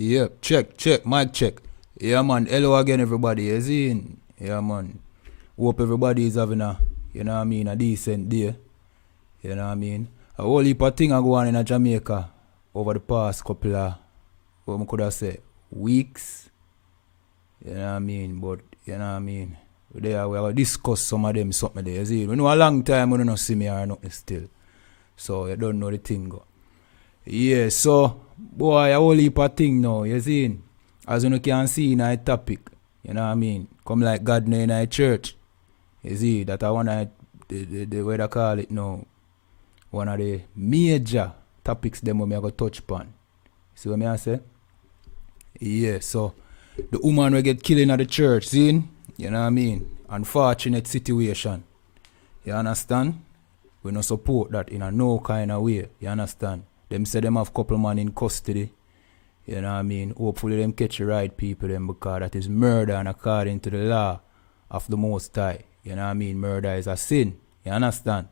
Yep, check, mic check. Yeah, man. Hello again, everybody. You see? Yeah, man. Hope everybody is having a, a decent day. You know what I mean? A whole heap of things are going on in Jamaica over the past couple of, what I could have said, weeks. You know what I mean? But, you know what I mean? We are going to discuss some of them something there. You see? We know a long time we don't see me or nothing still. So, you don't know the thing go. Yeah, so, boy, a whole heap of thing now, you see? As you can see in our topic, you know what I mean? Come like God in our church. You see, that I want to, the way they call it now, one of the major topics them we are going to touch upon. See what I say? Yeah, so, the woman will get killed in the church, see? You know what I mean? Unfortunate situation. You understand? We don't support that in a no kind of way. You understand? Them say them have couple man in custody. You know what I mean? Hopefully them catch the right people them because that is murder and according to the law of the Most High. You know what I mean? Murder is a sin. You understand?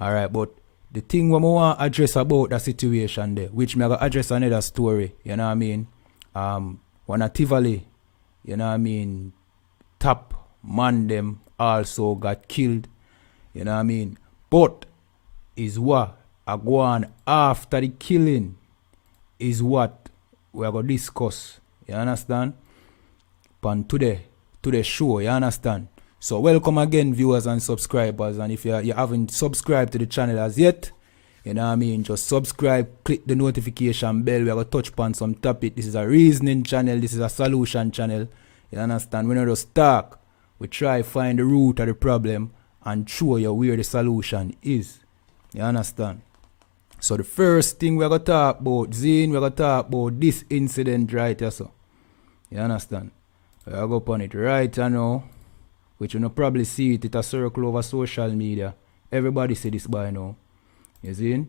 Alright, but the thing we want to address about that situation there, which me going to address another story, you know what I mean? One of Tvj, you know what I mean, top man them also got killed. You know what I mean? But is what I go on after the killing is what we are going to discuss. You understand? Pan today show, you understand? So welcome again viewers and subscribers, and if you haven't subscribed to the channel as yet, you know what I mean, just subscribe, click the notification bell. We are going to touch upon some topic. This is a reasoning channel, this is a solution channel. You understand? We don't just talk. We try find the root of the problem and show you where the solution is. You understand? So the first thing we're going to talk about, Zine, we're going to talk about this incident right here, so. You understand? We'll go upon it right now, which you know probably see it, it's a circle over social media. Everybody see this by now. You see?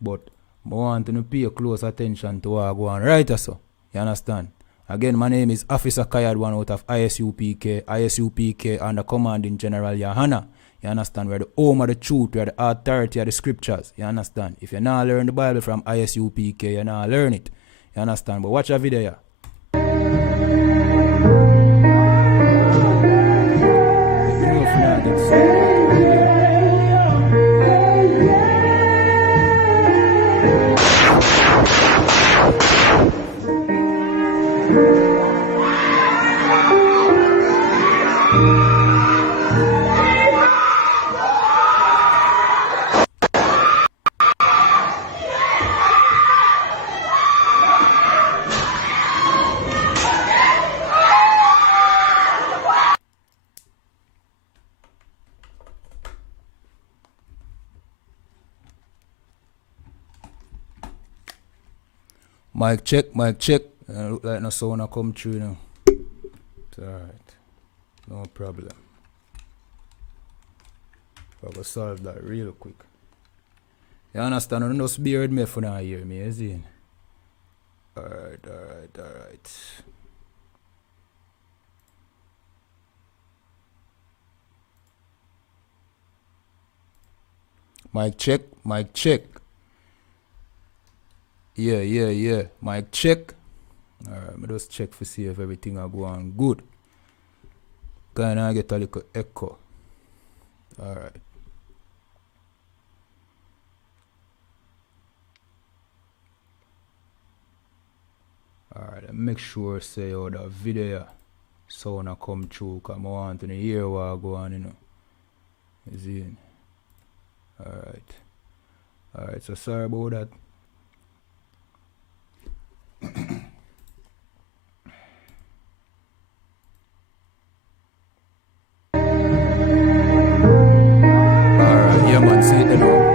But I want to pay close attention to what go on right here, so. You understand? Again, my name is Officer Kayad, one out of ISUPK under Commanding General Yahana. You understand? We're the home of the truth, we're the authority of the scriptures. You understand? If you not learn the Bible from ISUPK, you not learn it. You understand? But watch a video here. Let me know if you not get Mic check, mic check. Look like no sound come through now. It's alright. No problem. I'll go solve that real quick. You understand? I don't just beard me for not hear me, you see? Alright. Mic check, mic check. Yeah. Mic check. Alright, I just check to see if everything are going good. Can I get a little echo? Alright. Alright, make sure say how the video sound come through, because I want to hear what go on, you know. You see? Alright, so sorry about that. Alright, yeah man, see it there now.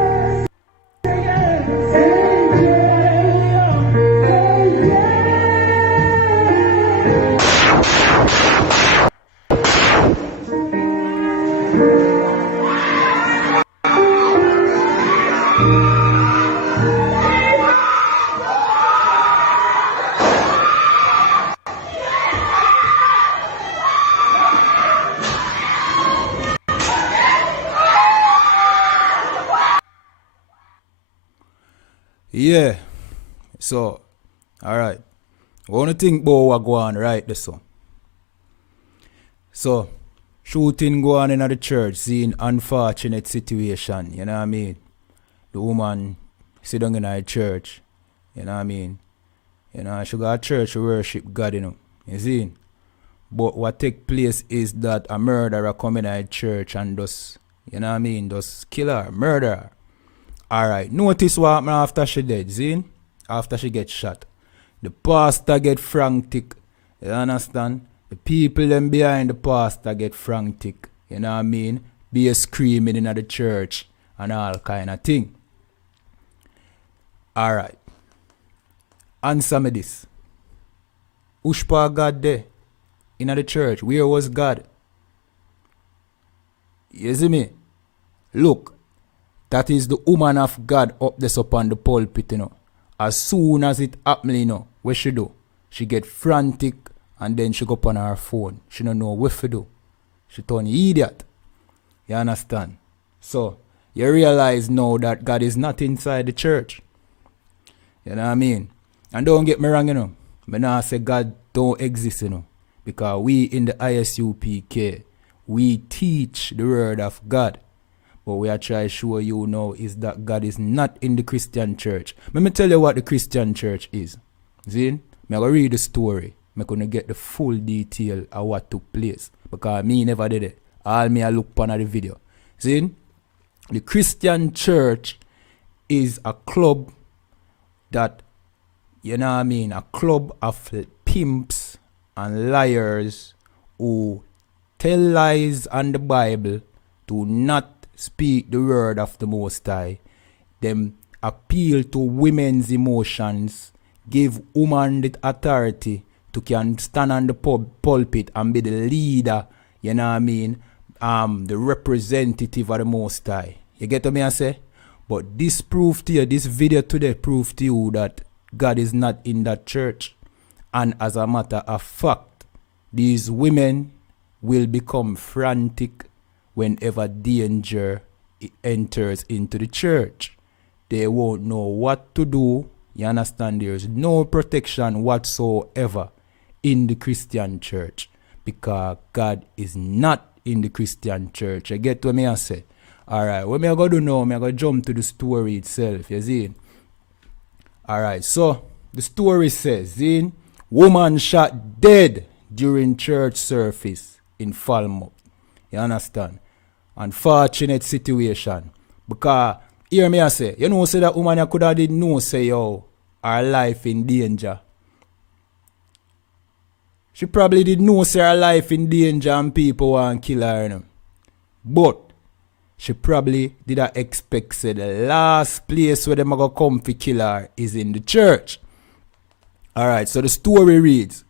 Yeah, so, alright. What do you think about what go on right there, so? So, shooting go on in the church, seeing unfortunate situation, you know what I mean? The woman sit down in the church, you know what I mean? You know, she go to church to worship God, you know. You see? But what take place is that a murderer come in the church and just, you know what I mean, just kill her, murder her. Alright, notice what happened after she dead, see? After she get shot. The pastor get frantic, you understand? The people them behind the pastor get frantic, you know what I mean? Be a screaming in the church and all kind of thing. Alright. Answer me this. Ushpa God there in the church. Where was God? You see me? Look, that is the woman of God up there upon the pulpit, you know. As soon as it happen, you know, what she do? She get frantic and then she go up on her phone. She don't know what to do. She turn idiot. You understand? So, you realize now that God is not inside the church. You know what I mean? And don't get me wrong, you know. I not say God don't exist, you know. Because we in the ISUPK, we teach the word of God. But we are trying to show you now is that God is not in the Christian church. Let me tell you what the Christian church is. See? I'm going to read the story. I'm going to get the full detail of what took place. Because me never did it. All me I look upon the video. See? The Christian church is a club that, you know what I mean, a club of pimps and liars who tell lies on the Bible to not speak the word of the Most High. Them appeal to women's emotions, give women the authority to can stand on the pulpit and be the leader, you know what I mean, the representative of the Most High. You get what me I say? But this proof to you, this video today prove to you that God is not in that church. And as a matter of fact, these women will become frantic whenever danger enters into the church. They won't know what to do. You understand? There's no protection whatsoever in the Christian church because God is not in the Christian church. You get what me I say? Alright, what me I go do now, me I go jump to the story itself, you see? Alright, so the story says, woman shot dead during church service in Falmouth. You understand? Unfortunate situation. Because, hear me I say, you know say that woman you could have did know say, yo, her life in danger. She probably did know say her life in danger and people want to kill her. You know? But, she probably didn't expect say the last place where they are going to come to kill her is in the church. Alright, so the story reads,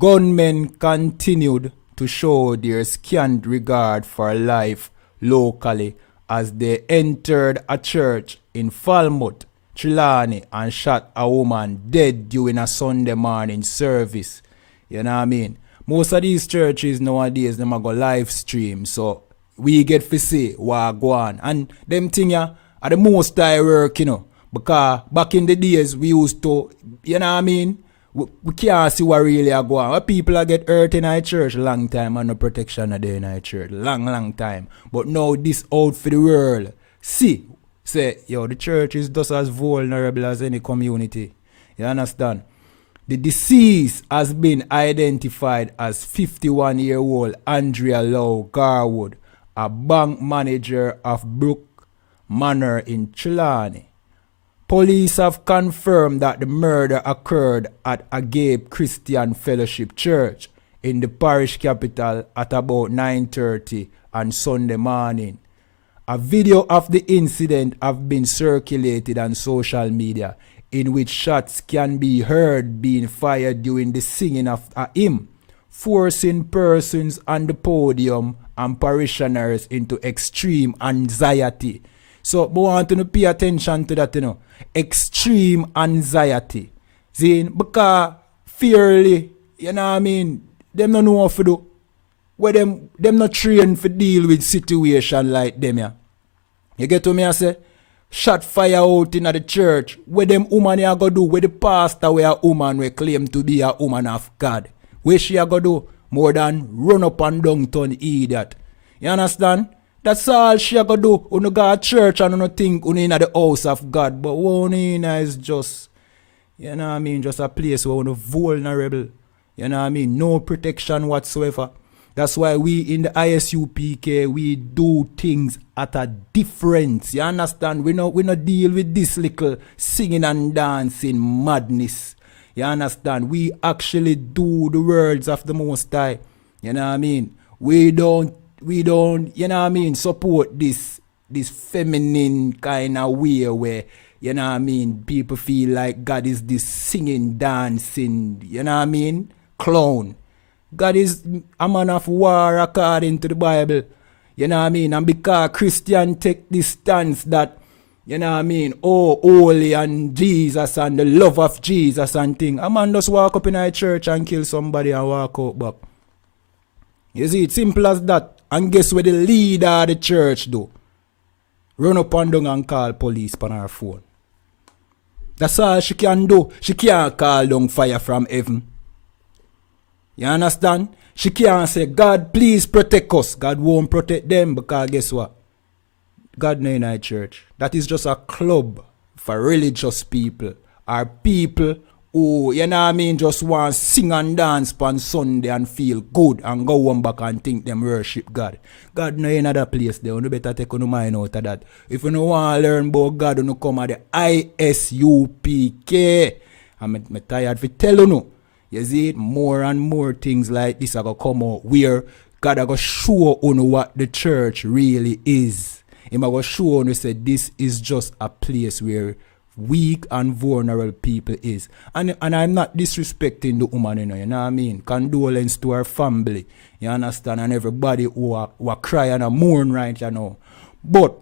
gunmen continued to show their scant regard for life locally as they entered a church in Falmouth, Trelawny, and shot a woman dead during a Sunday morning service. You know what I mean? Most of these churches nowadays, them are go live stream, so we get to see what go on. And them thing are the most I work, you know. Because back in the days, we used to, you know what I mean? We can't see what really are going on. What people are get hurt in our church long time and no protection are there in our church. Long time. But now this out for the world. See, say, yo, the church is just as vulnerable as any community. You understand? The deceased has been identified as 51-year-old Andrea Lowe Garwood, a bank manager of Brook Manor in Trelawny. Police have confirmed that the murder occurred at Agape Christian Fellowship Church in the parish capital at about 9:30 on Sunday morning. A video of the incident have been circulated on social media in which shots can be heard being fired during the singing of a hymn, forcing persons on the podium and parishioners into extreme anxiety. So, we want to pay attention to that, you know. Extreme anxiety. See, because fearly, you know what I mean, them don't know what to do. Where them not trained to deal with situation like them, yeah. You get what me I say? shot fire out in the church. Where them woman are go do? Where the pastor where a woman we claim to be a woman of God? Where she are go do? More than run up and down to an idiot. You understand? That's all she are go do. You go to church and you think you in the house of God. But what you in is just, you know what I mean, just a place where you're vulnerable. You know what I mean? No protection whatsoever. That's why we in the ISUPK, we do things at a difference. You understand? We not deal with this little singing and dancing madness. You understand? We actually do the words of the Most High. You know what I mean? We don't, you know what I mean, support this feminine kind of way where, you know what I mean, people feel like God is this singing, dancing, you know what I mean, clown. God is a man of war according to the Bible. You know what I mean? And because Christians take this stance that, you know what I mean, oh, holy and Jesus and the love of Jesus and thing, a man just walk up in a church and kill somebody and walk out back. You see, it's simple as that. And guess what the leader of the church do? Run up and down and call police on her phone. That's all she can do. She can't call down fire from heaven. You understand? She can't say, God, please protect us. God won't protect them because guess what? God no in our church. That is just a club for religious people. Or people who, you know what I mean, just want to sing and dance on Sunday and feel good and go home back and think them worship God. God no in other place there. You better take your mind out of that. If you don't want to learn about God, you come at the ISUPK. I'm tired for telling you. You see, more and more things like this are going to come out where God are going to show you what the church really is. He's going to show you say this is just a place where weak and vulnerable people is. And I'm not disrespecting the woman, you know what I mean? Condolence to her family, you understand? And everybody who are cry and mourn right, you know. But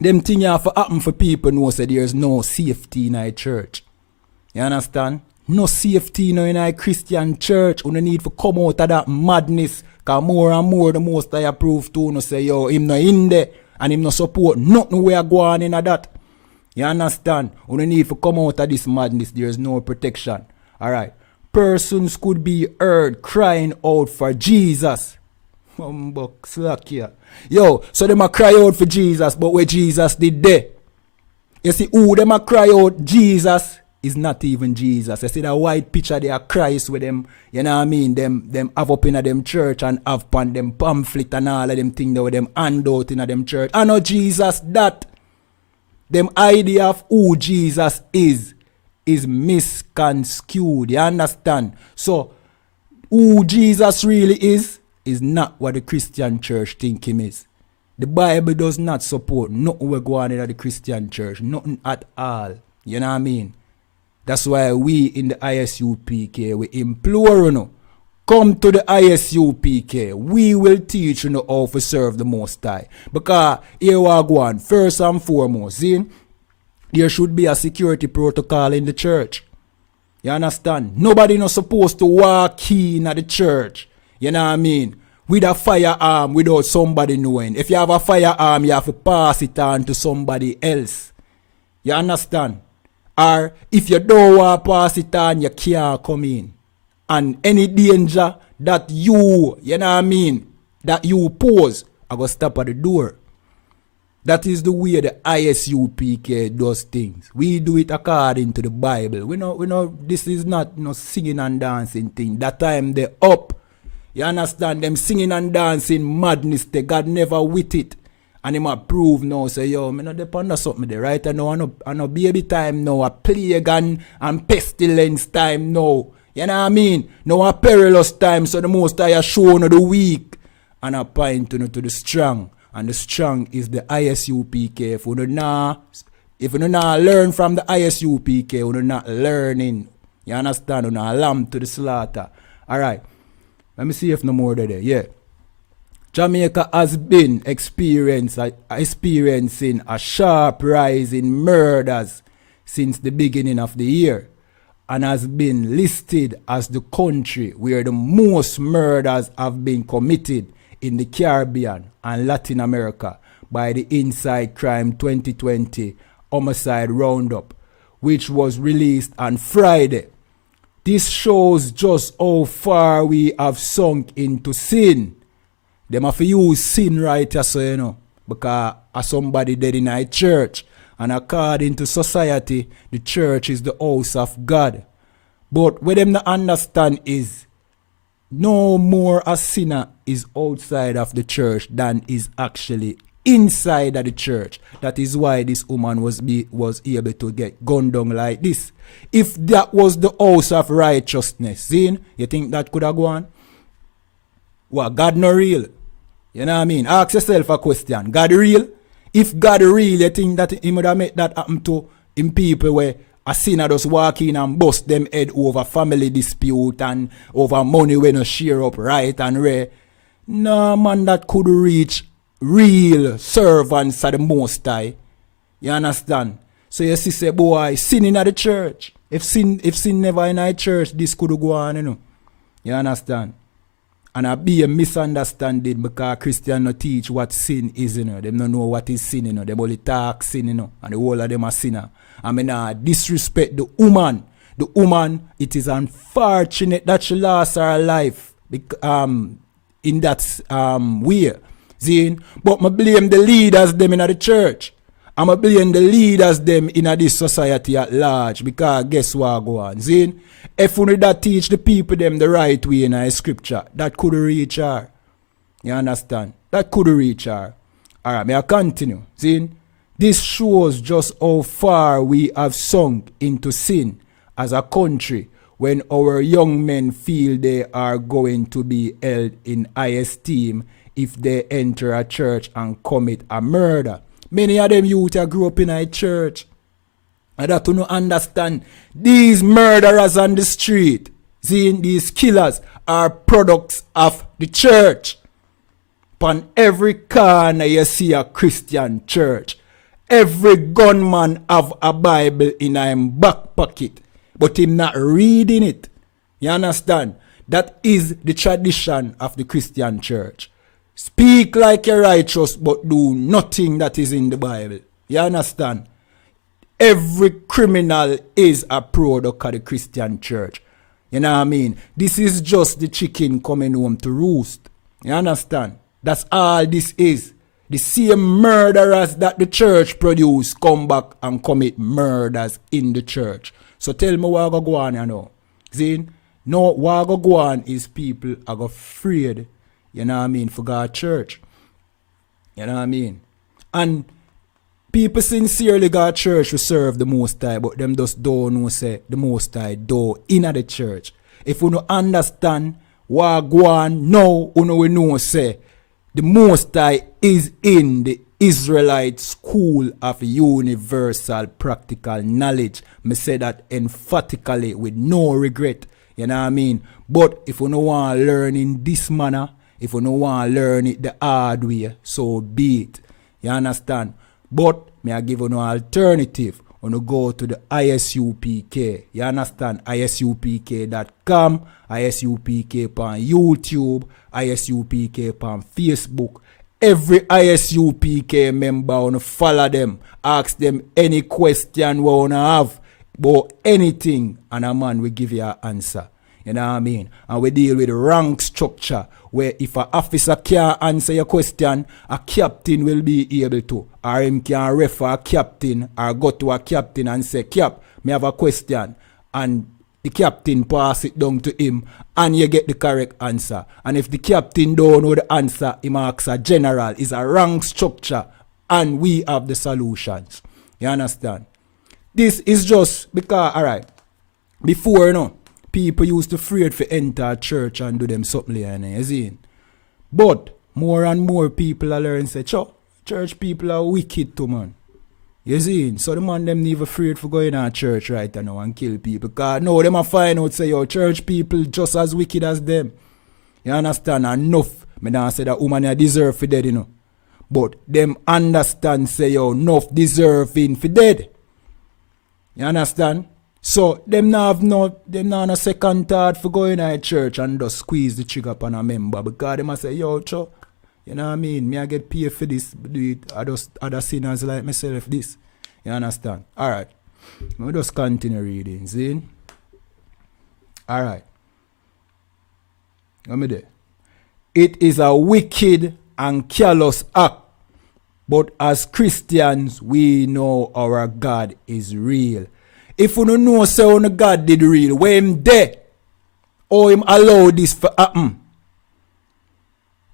them things have to happen for people who say there's no safety in our church. You understand? No safety in a Christian church. You need to come out of that madness. Because more and more the Most I approve to you say, yo, him no in there. And him no support nothing we are going in that. You understand? You need to come out of this madness. There's no protection. Alright. Persons could be heard crying out for Jesus. Slack here. Yo, so them a cry out for Jesus, but where Jesus did there? You see, who them a cry out Jesus? Is not even Jesus. I see that white picture there Christ with them, you know what I mean, them have up in a them church and have pan them pamphlet and all of them thing there with them hand out in a them church. I know Jesus that. Them idea of who Jesus is misconstrued. You understand? So who Jesus really is not what the Christian church think him is. The Bible does not support nothing we go on in the Christian church. Nothing at all. You know what I mean? That's why we in the ISUPK, we implore you, come to the ISUPK. We will teach you how to serve the Most High. Because here we go on, first and foremost, see, there should be a security protocol in the church. You understand? Nobody not supposed to walk in at the church. You know what I mean? With a firearm without somebody knowing. If you have a firearm, you have to pass it on to somebody else. You understand? Or if you don't want to pass it on, you can't come in. And any danger that you know what I mean, that you pose, I go stop at the door. That is the way the ISUPK does things. We do it according to the Bible. We know this is not no singing and dancing thing. That time they up. You understand? Them singing and dancing madness, they God never with it. And him approve now, say, yo, me not depend on something there, right? I know baby time now, a plague and pestilence time now. You know what I mean? Now a perilous time, so the Most High show no the weak. And a point to the strong. And the strong is the ISUPK. If you not learn from the ISUPK, you're not learning. You understand? You're not lamb to the slaughter. Alright. Let me see if no more there. Yeah. Jamaica has been experiencing a sharp rise in murders since the beginning of the year and has been listed as the country where the most murders have been committed in the Caribbean and Latin America by the Inside Crime 2020 Homicide Roundup, which was released on Friday. This shows just how far we have sunk into sin. Them have to use sin right here, so you know, because somebody dead in a church, and according to society, the church is the house of God. But what them not understand is, no more a sinner is outside of the church than is actually inside of the church. That is why this woman was able to get gunned down like this. If that was the house of righteousness, see, you think that could have gone? What, God not real? You know what I mean? Ask yourself a question. God real? If God real, you think that he would have made that happen to him people where a sinner just walk in and bust them head over family dispute and over money when you share up right and rare? No, man, that could reach real servants of the Most High. You understand? So you see, say, boy, sin in the church. If sin never in the church, this could go on, you know. You understand? And I be a misunderstanding because Christians not teach what sin is, you know. They don't know what is sin, you know. They only talk sin, you know. And the whole of them are sinner. I mean, disrespect the woman. The woman, it is unfortunate that she lost her life in that way. See? But I blame the leaders them in the church. I'm a blame the leaders them in this society at large because guess what go on? See? If we that teach the people them the right way in the scripture, that could reach her. You understand? That could reach her. Alright, may I continue? See? This shows just how far we have sunk into sin as a country when our young men feel they are going to be held in high esteem if they enter a church and commit a murder. Many of them youth grew up in a church. And that to no understand, these murderers on the street, seeing these killers are products of the church. Upon every corner you see a Christian church. Every gunman have a Bible in him back pocket, but him not reading it. You understand? That is the tradition of the Christian church. Speak like you're righteous, but do nothing that is in the Bible. You understand? Every criminal is a product of the Christian church. You know what I mean? This is just the chicken coming home to roost. You understand? That's all this is. The same murderers that the church produce come back and commit murders in the church. So tell me what go on, you know. See? No, what go on is people are afraid, you know what I mean, for God's church. You know what I mean? And people sincerely God's church will serve the Most High, but them just don't know say the Most High do in the church. If you don't understand what go on now, you will know say the Most High is in the Israelite School of Universal Practical Knowledge. Me say that emphatically with no regret. You know what I mean? But if you don't want to learn in this manner, if you don't want to learn it the hard way, so be it. You understand? But may I give you an alternative. You know, go to the ISUPK. You understand? ISUPK.com, ISUPK on YouTube, ISUPK on Facebook. Every ISUPK member wanna follow them. Ask them any question we wanna have about anything, and a man will give you an answer. You know what I mean? And we deal with rank structure, where if an officer can't answer your question, a captain will be able to. Or him can refer a captain or go to a captain and say, Cap, me have a question. And the captain pass it down to him and you get the correct answer. And if the captain don't know the answer, he asks a general. It's a rank structure and we have the solutions. You understand? This is just because, alright, before, you know, people used to afraid to enter a church and do them something like that, you see? But more and more people are learning say, church people are wicked too, man. You see? So the man them never afraid for going to church right now and kill people. Because no, them a find out say, church people just as wicked as them. You understand? Enough. Me not say that woman you deserve for dead, you know. But them understand say, enough deserving for dead. You understand? So them not have no second thought for going to church and just squeeze the trigger upon a member because them say, You know what I mean? Me I get paid for this, do it other sinners like myself this. You understand? Alright. Let me just continue reading. See? Alright. Let me there. It is a wicked and callous act. But as Christians, we know our God is real. If you don't know say our God did real, where him there, or him allow this to happen.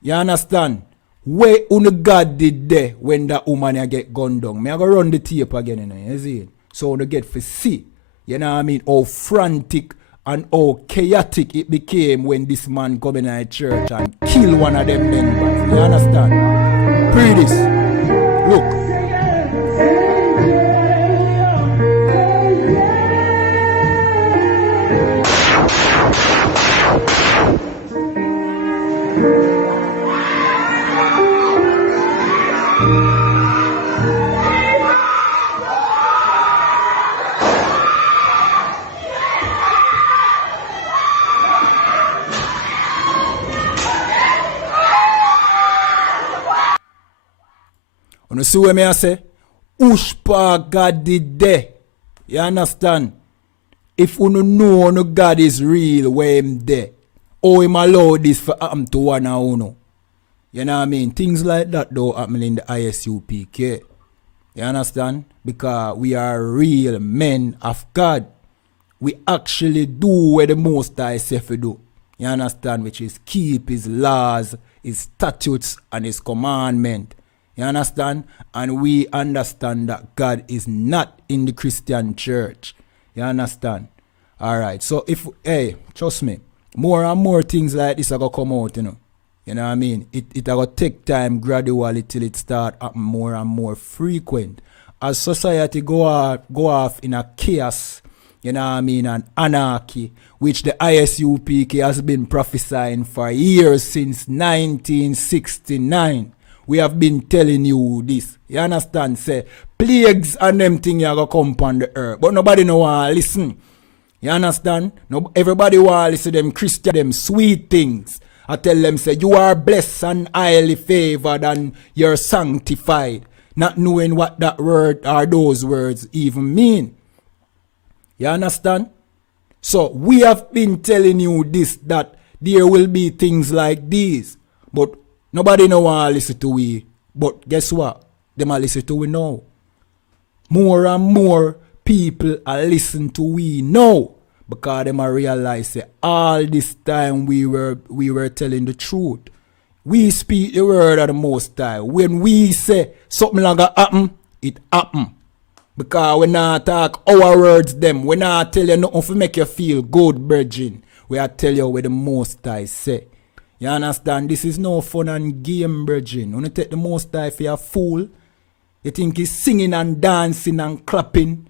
You understand? Where our God did there when that woman get gunned down. Me I go run the tape again, you see? So you get to see, you know what I mean, how frantic and how chaotic it became when this man come in our church and kill one of them members. You understand? Pre this. Look. You see what I say? Ushpa God did there. You understand? If you know no God is real, where him there, or him allow this for happen to one or uno. You know what I mean? Things like that though happen in the ISUPK. You understand? Because we are real men of God. We actually do what the Most High say to do. You understand? Which is keep his laws, his statutes, and his commandment. You understand? And we understand that God is not in the Christian church. You understand? Alright. So if, hey, trust me, more and more things like this are going to come out, you know. You know what I mean? It are going to take time gradually till it start happening more and more frequent. As society go off in a chaos, you know what I mean, and anarchy, which the ISUPK has been prophesying for years since 1969. We have been telling you this. You understand? Say, plagues and them things are going to come upon the earth. But nobody no want to listen. You understand? No, everybody want to listen to them Christian, them sweet things. I tell them, say, you are blessed and highly favored and you're sanctified. Not knowing what that word or those words even mean. You understand? So, we have been telling you this, that there will be things like these. But nobody no want to listen to we. But guess what? Them are listen to we now. More and more people are listen to we now. Because them are realize that all this time we were telling the truth. We speak the word of the Most High. When we say something like that happen, it happen. Because we not talk our words them. We not tell you nothing to make you feel good, virgin. We are tell you what the Most High say. You understand? This is no fun and game, virgin. When you take the Most High for a fool, you think he's singing and dancing and clapping.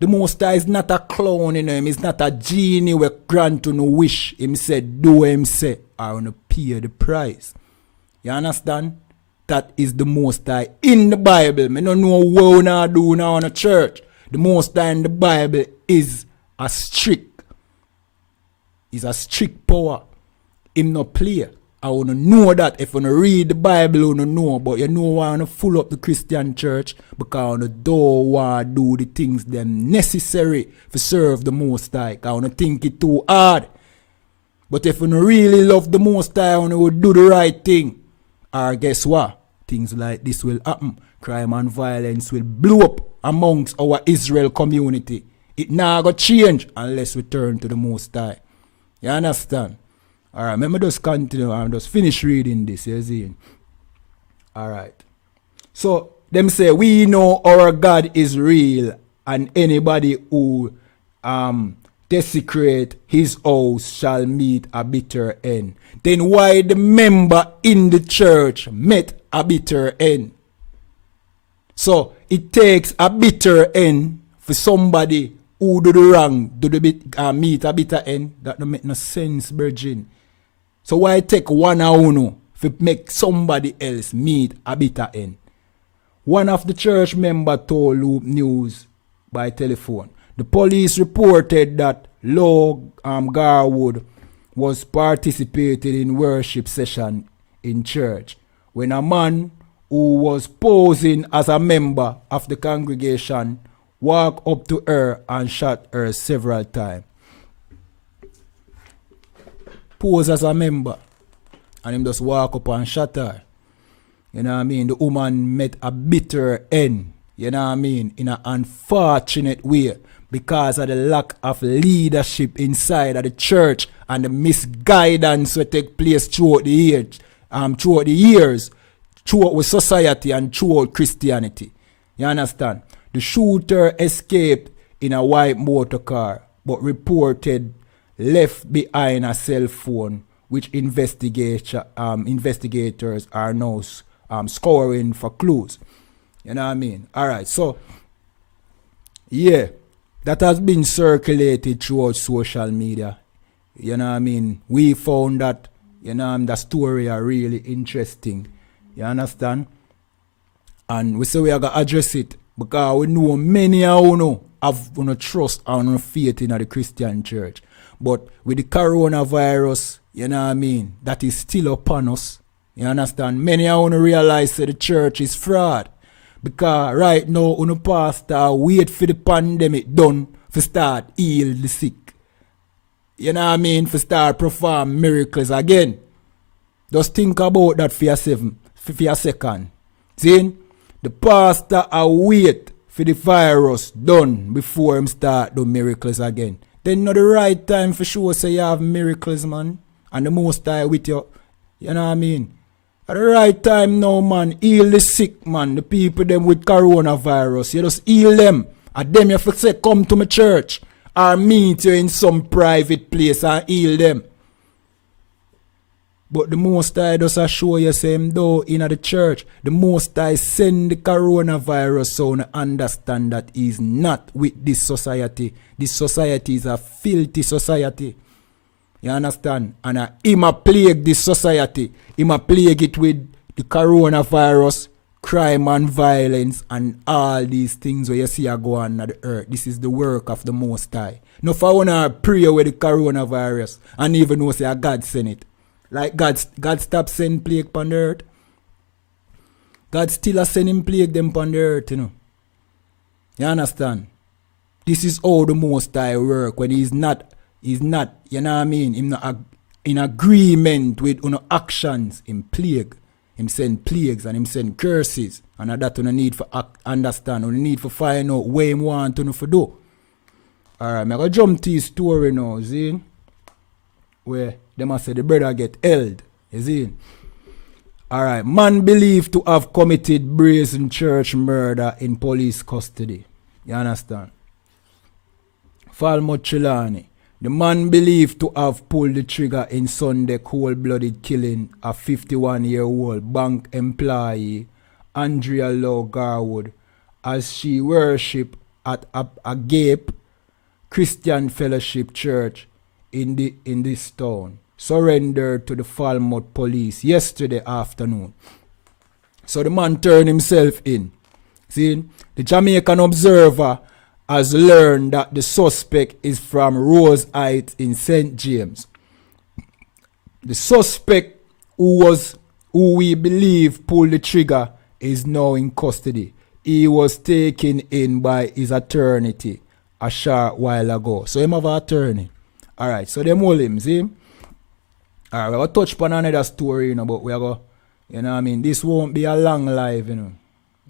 The Most High is not a clown in him. He's not a genie who grant to no wish. Him said, do what him say. I want to pay the price. You understand? That is the Most High in the Bible. I don't know what we now do now in the church. The Most High in the Bible is a strict. Is a strict power. Him no play. I want to know that. If you read the Bible, you don't know. But you know why I want to full up the Christian church? Because I don't want to do the things them necessary to serve the Most High. I want to think it too hard. But if you really love the Most High, you will do the right thing. Or guess what? Things like this will happen. Crime and violence will blow up amongst our Israel community. It not going to change unless we turn to the Most High. You understand? Alright, let me just continue and just finish reading this, you see. Alright. So, them say, we know our God is real, and anybody who desecrate his house shall meet a bitter end. Then why the member in the church met a bitter end? So, it takes a bitter end for somebody who do the wrong, meet a bitter end. That don't make no sense, virgin. So why take one or uno to make somebody else meet a bitter end? One of the church members told Loop News by telephone. The police reported that Low Garwood was participating in worship session in church when a man who was posing as a member of the congregation walked up to her and shot her several times. Pose as a member and him just walk up and shot her. You know what I mean? The woman met a bitter end, you know what I mean, in an unfortunate way because of the lack of leadership inside of the church and the misguidance that take place throughout the years, throughout with society and throughout Christianity. You understand? The shooter escaped in a white motor car, but reported left behind a cell phone, which investigators are now scouring for clues. You know what I mean? Alright, so yeah, that has been circulated throughout social media. You know what I mean? We found that, you know, the story are really interesting. You understand? And we say we are going to address it because we know many of you have trust and faith in the Christian church. But with the coronavirus, you know what I mean, that is still upon us. You understand? Many of you realize that the church is fraud. Because right now, pastor wait for the pandemic done to start heal the sick. You know what I mean? For start perform miracles again. Just think about that for your second. See? The pastor wait for the virus done before him start do miracles again. Then not the right time for sure say you have miracles, man. And the most high with you. You know what I mean? At the right time now, man, heal the sick, man. The people them with coronavirus. You just heal them. And them you have to say, come to my church. Or meet you in some private place and heal them. But the Most High does show you same though in the church. The Most High send the coronavirus so you understand that he's not with this society. This society is a filthy society. You understand? And him a plague this society. Him a plague it with the coronavirus, crime and violence and all these things where you see are going on the earth. This is the work of the Most High. No for one pray with the coronavirus and even know say God send it. Like God stop sending plague upon the earth. God still a sending plague them upon the earth, you know. You understand? This is how the Most High work when he's not, you know what I mean? He's not in agreement with actions in plague. Him send plagues and him send curses. And that you need for understand, you need for find out what him want to do. Alright, I'm going to jump to his story now, see? Where they must say the brother get held. You see? Alright, man believed to have committed brazen church murder in police custody. You understand? Falmouth Trelawny. The man believed to have pulled the trigger in Sunday cold-blooded killing a 51-year-old bank employee, Andrea Lowe Garwood, as she worshipped at a Gape Christian Fellowship Church in this town, surrendered to the Falmouth police yesterday afternoon. So the man turned himself in. See, the Jamaican Observer has learned that the suspect is from Rose Heights in St. James. The suspect who we believe pulled the trigger is now in custody. He was taken in by his attorney a short while ago. So him have an attorney. Alright, so them hold him, see? Alright, we're going to touch upon another story, you know, but we're going to, you know what I mean, this won't be a long live, you know.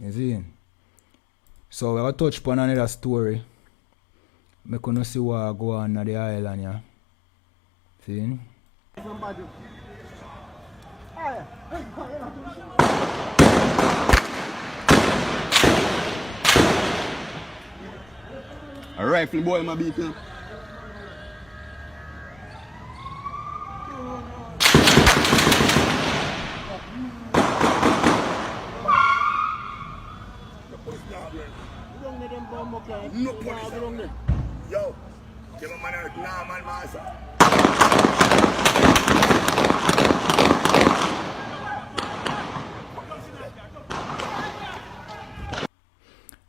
You see? So we're going to touch upon another story. I'm going to see what go on at the island, yeah. See? A rifle boy, my beat him. No police. Yo, give a man a normal master.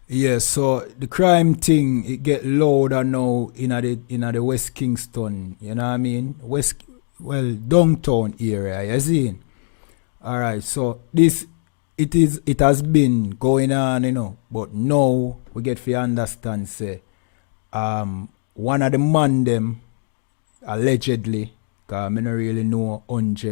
Yeah, so the crime thing, it get louder now in the West Kingston, you know what I mean? Downtown area, you see? Alright, so it has been going on, but now we get to understand say one of the man them allegedly, cause I don't really know 100